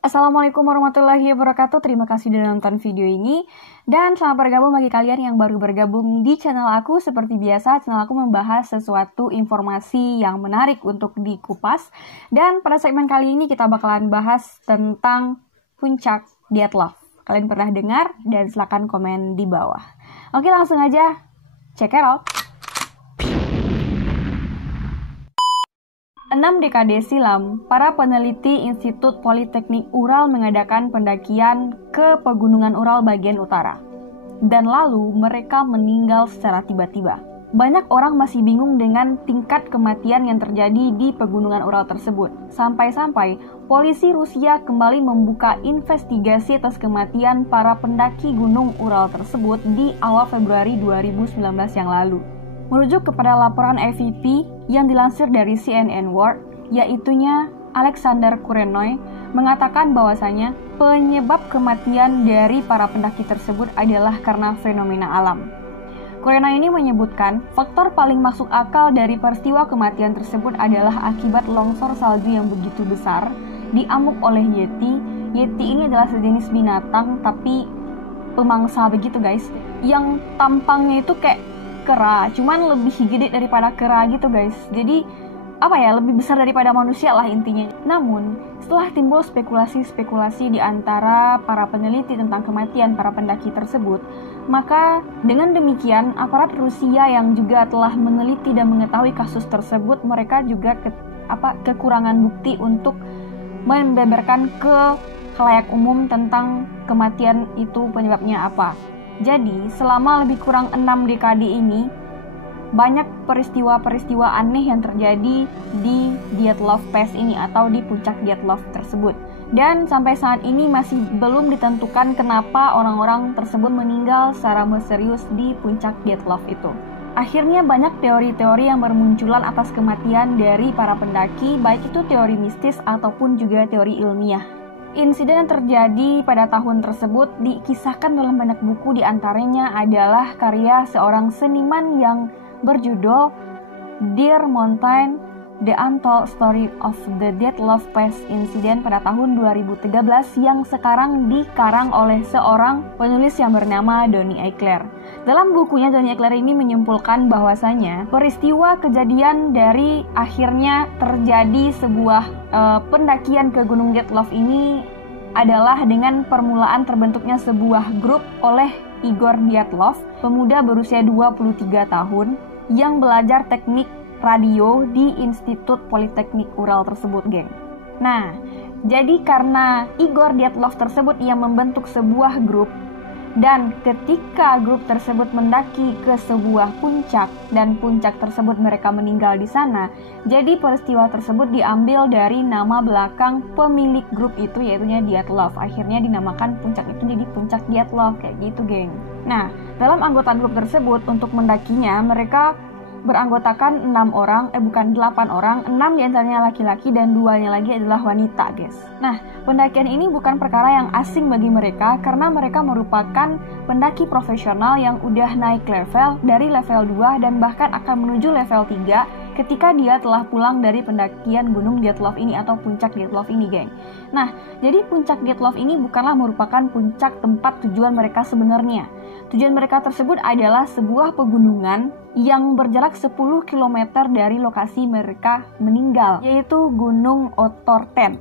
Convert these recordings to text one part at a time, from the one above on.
Assalamualaikum warahmatullahi wabarakatuh. Terima kasih sudah nonton video ini. Dan selamat bergabung bagi kalian yang baru bergabung di channel aku. Seperti biasa, channel aku membahas sesuatu informasi yang menarik untuk dikupas. Dan pada segmen kali ini kita bakalan bahas tentang puncak Dyatlov. Kalian pernah dengar? Dan silahkan komen di bawah. Oke, langsung aja. Check it out. 6 dekade silam, para peneliti Institut Politeknik Ural mengadakan pendakian ke Pegunungan Ural bagian utara. Dan lalu mereka meninggal secara tiba-tiba. Banyak orang masih bingung dengan tingkat kematian yang terjadi di Pegunungan Ural tersebut. Sampai-sampai polisi Rusia kembali membuka investigasi atas kematian para pendaki Gunung Ural tersebut di awal Februari 2019 yang lalu. Merujuk kepada laporan AFP yang dilansir dari CNN World, yaitunya Alexander Kurenoy, mengatakan bahwasanya penyebab kematian dari para pendaki tersebut adalah karena fenomena alam. Kurenoy ini menyebutkan faktor paling masuk akal dari peristiwa kematian tersebut adalah akibat longsor salju yang begitu besar diamuk oleh Yeti. Yeti ini adalah sejenis binatang tapi pemangsa begitu guys, yang tampangnya itu kayak kera, cuman lebih gede daripada kera gitu guys. Jadi lebih besar daripada manusia lah intinya. Namun setelah timbul spekulasi di antara para peneliti tentang kematian para pendaki tersebut, maka dengan demikian aparat Rusia yang juga telah meneliti dan mengetahui kasus tersebut, mereka juga kekurangan bukti untuk membeberkan ke khalayak umum tentang kematian itu penyebabnya apa. Jadi, selama lebih kurang 6 dekade ini, banyak peristiwa-peristiwa aneh yang terjadi di Dyatlov Pass ini atau di puncak Dyatlov tersebut. Dan sampai saat ini masih belum ditentukan kenapa orang-orang tersebut meninggal secara misterius di puncak Dyatlov itu. Akhirnya banyak teori-teori yang bermunculan atas kematian dari para pendaki, baik itu teori mistis ataupun juga teori ilmiah. Insiden yang terjadi pada tahun tersebut dikisahkan dalam banyak buku, diantaranya adalah karya seorang seniman yang berjudul Deer Mountain, The Untold Story of the Dyatlov Pass Incident pada tahun 2013 yang sekarang dikarang oleh seorang penulis yang bernama Donnie Eichler. Dalam bukunya, Donnie Eichler ini menyimpulkan bahwasanya peristiwa kejadian dari akhirnya terjadi sebuah pendakian ke Gunung Dyatlov ini adalah dengan permulaan terbentuknya sebuah grup oleh Igor Dyatlov, pemuda berusia 23 tahun yang belajar teknik radio di Institut Politeknik Ural tersebut, geng. Nah, jadi karena Igor Dyatlov tersebut yang membentuk sebuah grup, dan ketika grup tersebut mendaki ke sebuah puncak dan puncak tersebut mereka meninggal di sana, jadi peristiwa tersebut diambil dari nama belakang pemilik grup itu, yaitunya Dyatlov. Akhirnya dinamakan puncak itu jadi puncak Dyatlov, kayak gitu, geng. Nah, dalam anggota grup tersebut untuk mendakinya mereka beranggotakan 8 orang, 6 diantaranya laki-laki dan 2-nya lagi adalah wanita, guys. Nah, pendakian ini bukan perkara yang asing bagi mereka karena mereka merupakan pendaki profesional yang udah naik level dari level 2 dan bahkan akan menuju level 3 ketika dia telah pulang dari pendakian Gunung Dyatlov ini atau puncak Dyatlov ini, geng. Nah, jadi puncak Dyatlov ini bukanlah merupakan puncak tempat tujuan mereka sebenarnya. Tujuan mereka tersebut adalah sebuah pegunungan yang berjarak 10 km dari lokasi mereka meninggal, yaitu Gunung Otorten.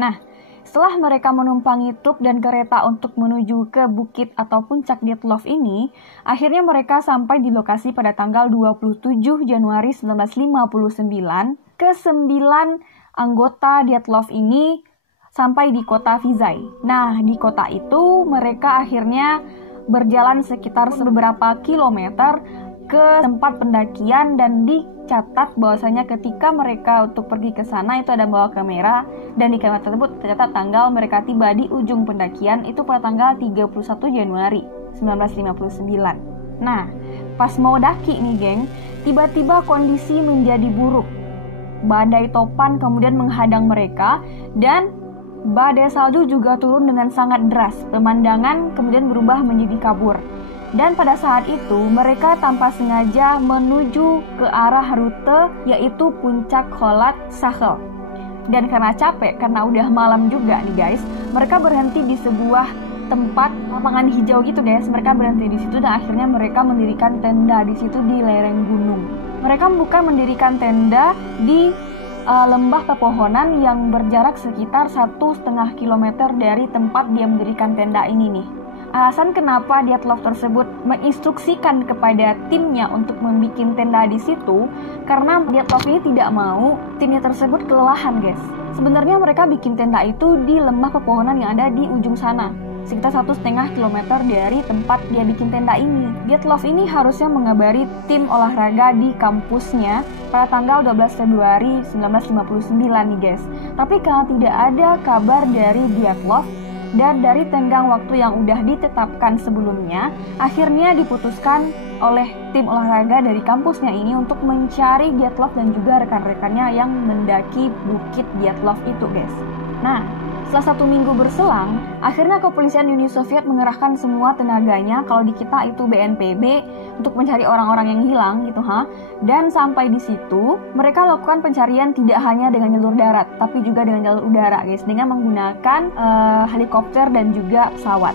Nah, setelah mereka menumpangi truk dan kereta untuk menuju ke bukit atau puncak Dyatlov ini, akhirnya mereka sampai di lokasi pada tanggal 27 Januari 1959. Ke-9 anggota Dyatlov ini sampai di kota Vizay. Nah, di kota itu mereka akhirnya berjalan sekitar beberapa kilometer ke tempat pendakian dan dicatat bahwasanya ketika mereka untuk pergi ke sana itu ada bawa kamera dan di kamera tersebut tercatat tanggal mereka tiba di ujung pendakian itu pada tanggal 31 Januari 1959. Nah, pas mau daki nih, geng, tiba-tiba kondisi menjadi buruk. Badai topan kemudian menghadang mereka dan badai salju juga turun dengan sangat deras. Pemandangan kemudian berubah menjadi kabur. Dan pada saat itu mereka tanpa sengaja menuju ke arah rute yaitu puncak Kholat Shachel. Dan karena capek, karena udah malam juga nih guys, mereka berhenti di sebuah tempat lapangan hijau gitu guys. Mereka berhenti di situ dan akhirnya mereka mendirikan tenda di situ di lereng gunung. Mereka bukan mendirikan tenda di lembah pepohonan yang berjarak sekitar 1,5 kilometer dari tempat dia mendirikan tenda ini nih. Alasan kenapa Dyatlov tersebut menginstruksikan kepada timnya untuk membuat tenda di situ karena Dyatlov ini tidak mau timnya tersebut kelelahan guys. Sebenarnya mereka bikin tenda itu di lembah pepohonan yang ada di ujung sana, sekitar 1,5 kilometer dari tempat dia bikin tenda ini. Dyatlov ini harusnya mengabari tim olahraga di kampusnya pada tanggal 12 Februari 1959 nih guys. Tapi karena tidak ada kabar dari Dyatlov dan dari tenggang waktu yang udah ditetapkan sebelumnya, akhirnya diputuskan oleh tim olahraga dari kampusnya ini untuk mencari Dyatlov dan juga rekan-rekannya yang mendaki Bukit Dyatlov itu guys. Nah, setelah 1 minggu berselang, akhirnya kepolisian Uni Soviet mengerahkan semua tenaganya, kalau di kita itu BNPB, untuk mencari orang-orang yang hilang gitu Dan sampai di situ, mereka lakukan pencarian tidak hanya dengan jalur darat, tapi juga dengan jalur udara guys, dengan menggunakan helikopter dan juga pesawat.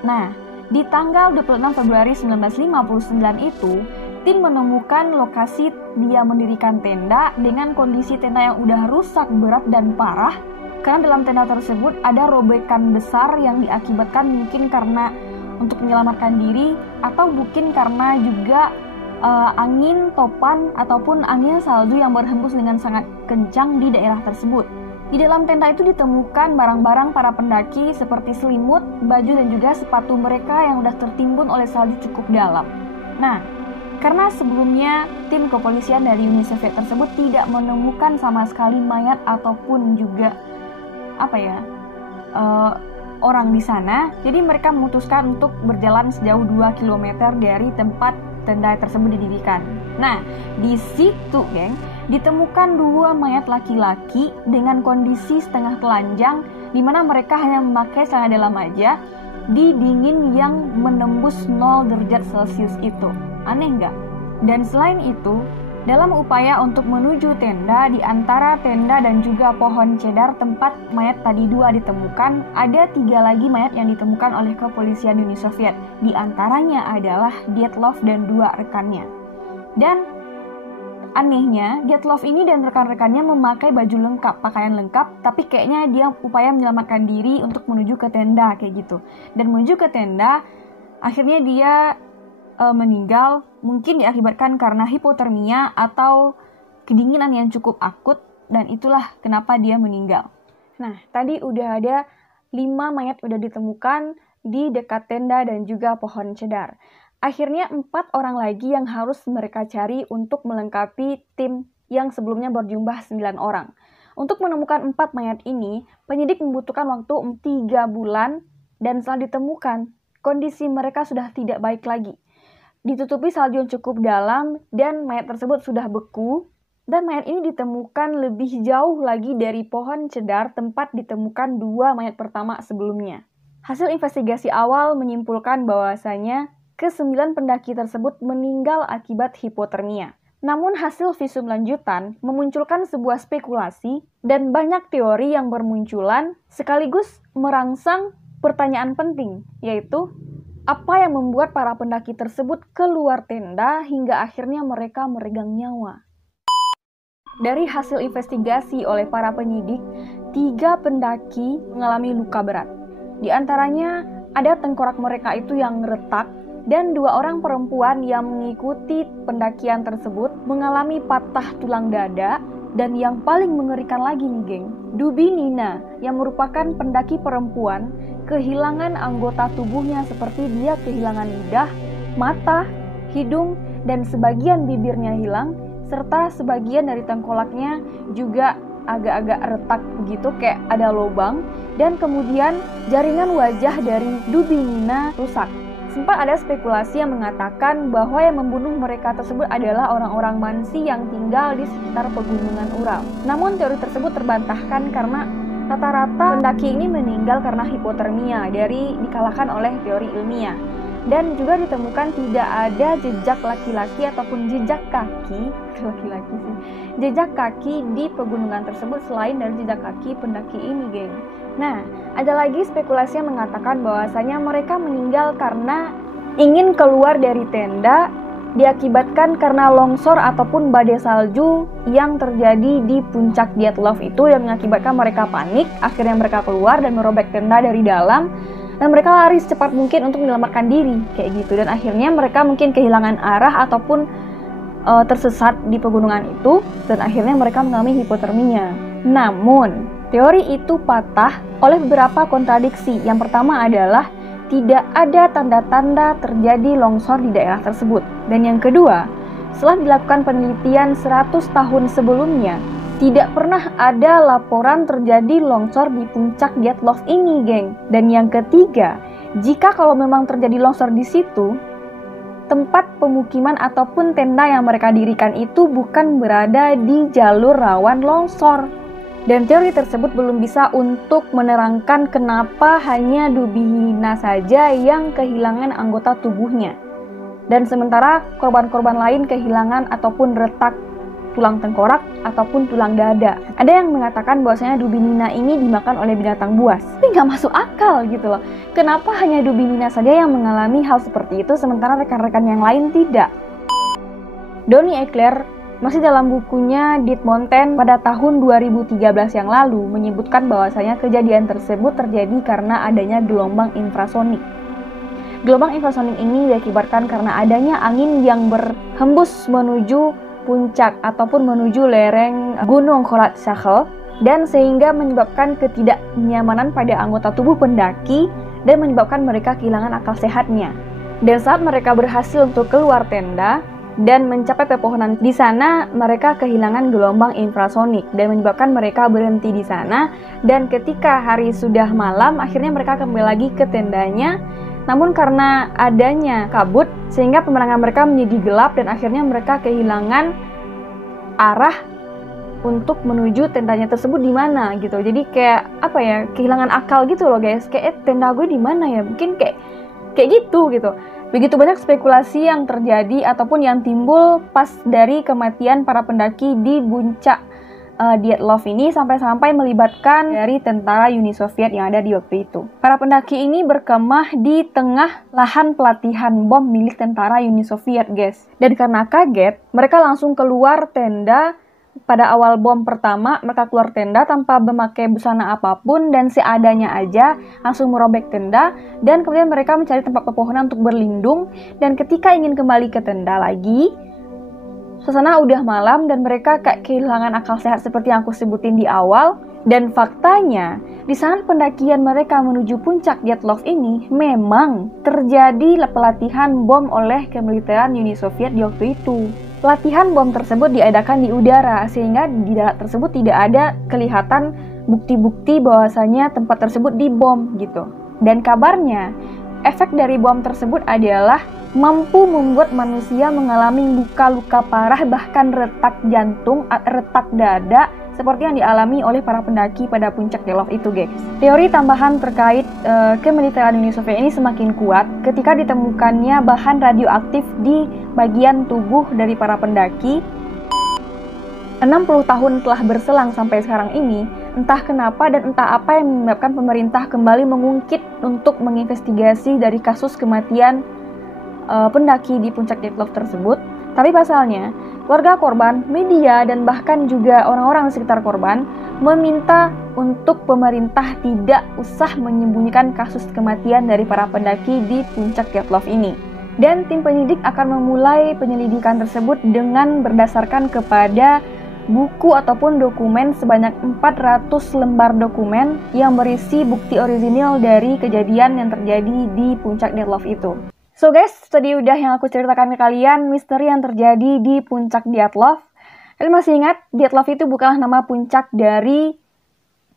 Nah, di tanggal 26 Februari 1959 itu, tim menemukan lokasi dia mendirikan tenda dengan kondisi tenda yang udah rusak berat dan parah. Karena dalam tenda tersebut ada robekan besar yang diakibatkan mungkin karena untuk menyelamatkan diri atau mungkin karena juga angin topan ataupun angin salju yang berhembus dengan sangat kencang di daerah tersebut. Di dalam tenda itu ditemukan barang-barang para pendaki seperti selimut, baju dan juga sepatu mereka yang sudah tertimbun oleh salju cukup dalam. Nah, karena sebelumnya tim kepolisian dari Uni Soviet tersebut tidak menemukan sama sekali mayat ataupun juga orang di sana, jadi mereka memutuskan untuk berjalan sejauh 2 km dari tempat tenda tersebut didirikan. Nah, di situ geng, ditemukan 2 mayat laki-laki dengan kondisi setengah telanjang, di mana mereka hanya memakai celana dalam aja di dingin yang menembus 0 derajat Celcius itu. Aneh nggak? Dan selain itu, dalam upaya untuk menuju tenda, di antara tenda dan juga pohon cedar tempat mayat tadi 2 ditemukan, ada 3 lagi mayat yang ditemukan oleh kepolisian Uni Soviet. Di antaranya adalah Dyatlov dan 2 rekannya. Dan anehnya, Dyatlov ini dan rekan-rekannya memakai baju lengkap, pakaian lengkap, tapi kayaknya dia upaya menyelamatkan diri untuk menuju ke tenda kayak gitu. Dan menuju ke tenda, akhirnya dia meninggal, mungkin diakibatkan karena hipotermia atau kedinginan yang cukup akut, dan itulah kenapa dia meninggal. Nah, tadi udah ada 5 mayat udah ditemukan di dekat tenda dan juga pohon cedar. Akhirnya 4 orang lagi yang harus mereka cari untuk melengkapi tim yang sebelumnya berjumlah 9 orang. Untuk menemukan 4 mayat ini, penyidik membutuhkan waktu 3 bulan, dan setelah ditemukan, kondisi mereka sudah tidak baik lagi. Ditutupi salju yang cukup dalam dan mayat tersebut sudah beku, dan mayat ini ditemukan lebih jauh lagi dari pohon cedar tempat ditemukan 2 mayat pertama sebelumnya. Hasil investigasi awal menyimpulkan bahwasanya ke-9 pendaki tersebut meninggal akibat hipotermia. Namun hasil visum lanjutan memunculkan sebuah spekulasi dan banyak teori yang bermunculan sekaligus merangsang pertanyaan penting, yaitu apa yang membuat para pendaki tersebut keluar tenda hingga akhirnya mereka meregang nyawa. Dari hasil investigasi oleh para penyidik, 3 pendaki mengalami luka berat. Di antaranya ada tengkorak mereka itu yang retak, dan 2 orang perempuan yang mengikuti pendakian tersebut mengalami patah tulang dada, dan yang paling mengerikan lagi nih geng, Dubinina yang merupakan pendaki perempuan kehilangan anggota tubuhnya seperti dia kehilangan lidah, mata, hidung, dan sebagian bibirnya hilang, serta sebagian dari tengkolaknya juga agak-agak retak begitu, kayak ada lubang, dan kemudian jaringan wajah dari Dubinina rusak. Sempat ada spekulasi yang mengatakan bahwa yang membunuh mereka tersebut adalah orang-orang Mansi yang tinggal di sekitar pegunungan Ural. Namun teori tersebut terbantahkan karena rata-rata pendaki ini meninggal karena hipotermia dari dikalahkan oleh teori ilmiah. Dan juga ditemukan tidak ada jejak laki-laki ataupun jejak kaki jejak kaki di pegunungan tersebut selain dari jejak kaki pendaki ini, geng. Nah, ada lagi spekulasi yang mengatakan bahwasanya mereka meninggal karena ingin keluar dari tenda diakibatkan karena longsor ataupun badai salju yang terjadi di puncak Dyatlov itu dan mengakibatkan mereka panik. Akhirnya mereka keluar dan merobek tenda dari dalam dan mereka lari secepat mungkin untuk menyelamatkan diri kayak gitu, dan akhirnya mereka mungkin kehilangan arah ataupun tersesat di pegunungan itu dan akhirnya mereka mengalami hipotermia. Namun teori itu patah oleh beberapa kontradiksi. Yang pertama adalah tidak ada tanda-tanda terjadi longsor di daerah tersebut. Dan yang kedua, setelah dilakukan penelitian 100 tahun sebelumnya, tidak pernah ada laporan terjadi longsor di puncak Dyatlov ini, geng. Dan yang ketiga, jika kalau memang terjadi longsor di situ, tempat pemukiman ataupun tenda yang mereka dirikan itu bukan berada di jalur rawan longsor. Dan teori tersebut belum bisa untuk menerangkan kenapa hanya Dubinina saja yang kehilangan anggota tubuhnya. Dan sementara korban-korban lain kehilangan ataupun retak tulang tengkorak ataupun tulang dada. Ada yang mengatakan bahwasanya Dubinina ini dimakan oleh binatang buas. Tapi nggak masuk akal gitu loh. Kenapa hanya Dubinina saja yang mengalami hal seperti itu sementara rekan-rekan yang lain tidak? Donnie Eichler masih dalam bukunya Dead Mountain pada tahun 2013 yang lalu menyebutkan bahwasanya kejadian tersebut terjadi karena adanya gelombang infrasonik. Gelombang infrasonik ini diakibatkan karena adanya angin yang berhembus menuju puncak ataupun menuju lereng Gunung Kholat Syakhl dan sehingga menyebabkan ketidaknyamanan pada anggota tubuh pendaki dan menyebabkan mereka kehilangan akal sehatnya. Dan saat mereka berhasil untuk keluar tenda dan mencapai pepohonan di sana, mereka kehilangan gelombang infrasonik dan menyebabkan mereka berhenti di sana. Dan ketika hari sudah malam, akhirnya mereka kembali lagi ke tendanya. Namun karena adanya kabut, sehingga penerangan mereka menjadi gelap dan akhirnya mereka kehilangan arah untuk menuju tendanya tersebut di mana gitu. Jadi kayak apa ya, kehilangan akal gitu loh guys. Kayak tenda gue di mana ya? Mungkin kayak gitu. Begitu banyak spekulasi yang terjadi ataupun yang timbul pas dari kematian para pendaki di puncak Dyatlov ini sampai-sampai melibatkan dari tentara Uni Soviet yang ada di waktu itu. Para pendaki ini berkemah di tengah lahan pelatihan bom milik tentara Uni Soviet, guys. Dan karena kaget, mereka langsung keluar tenda. Pada awal bom pertama, mereka keluar tenda tanpa memakai busana apapun dan seadanya aja, langsung merobek tenda, dan kemudian mereka mencari tempat pepohonan untuk berlindung, dan ketika ingin kembali ke tenda lagi, suasana udah malam dan mereka kayak kehilangan akal sehat seperti yang aku sebutin di awal. Dan faktanya, di saat pendakian mereka menuju puncak Dyatlov ini, memang terjadi pelatihan bom oleh kemiliteran Uni Soviet di waktu itu. Pelatihan bom tersebut diadakan di udara, sehingga di darat tersebut tidak ada kelihatan bukti-bukti bahwasanya tempat tersebut dibom gitu. Dan kabarnya, efek dari bom tersebut adalah mampu membuat manusia mengalami luka-luka parah, bahkan retak jantung, retak dada, seperti yang dialami oleh para pendaki pada puncak Dyatlov itu, guys. Teori tambahan terkait kemiliteran Uni Soviet ini semakin kuat ketika ditemukannya bahan radioaktif di bagian tubuh dari para pendaki. 60 tahun telah berselang sampai sekarang ini, entah kenapa dan entah apa yang menyebabkan pemerintah kembali mengungkit untuk menginvestigasi dari kasus kematian pendaki di puncak Dyatlov tersebut. Tapi pasalnya, keluarga korban, media, dan bahkan juga orang-orang di sekitar korban meminta untuk pemerintah tidak usah menyembunyikan kasus kematian dari para pendaki di puncak Dyatlov ini. Dan tim penyidik akan memulai penyelidikan tersebut dengan berdasarkan kepada buku ataupun dokumen sebanyak 400 lembar dokumen yang berisi bukti orisinil dari kejadian yang terjadi di puncak Dyatlov itu. So guys, tadi udah yang aku ceritakan ke kalian misteri yang terjadi di puncak Dyatlov. Kalian masih ingat, Dyatlov itu bukanlah nama puncak dari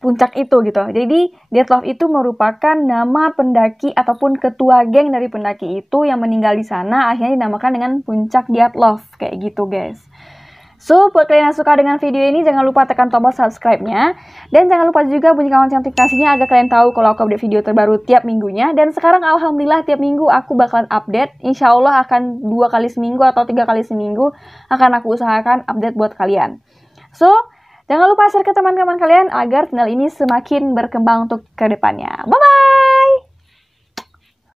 puncak itu gitu. Jadi Dyatlov itu merupakan nama pendaki ataupun ketua geng dari pendaki itu yang meninggal di sana, akhirnya dinamakan dengan puncak Dyatlov kayak gitu guys. So, buat kalian yang suka dengan video ini, jangan lupa tekan tombol subscribe-nya. Dan jangan lupa juga bunyikan lonceng notifikasinya agar kalian tahu kalau aku update video terbaru tiap minggunya. Dan sekarang alhamdulillah tiap minggu aku bakalan update. Insya Allah akan 2 kali seminggu atau 3 kali seminggu akan aku usahakan update buat kalian. So, jangan lupa share ke teman-teman kalian agar channel ini semakin berkembang untuk ke depannya. Bye-bye!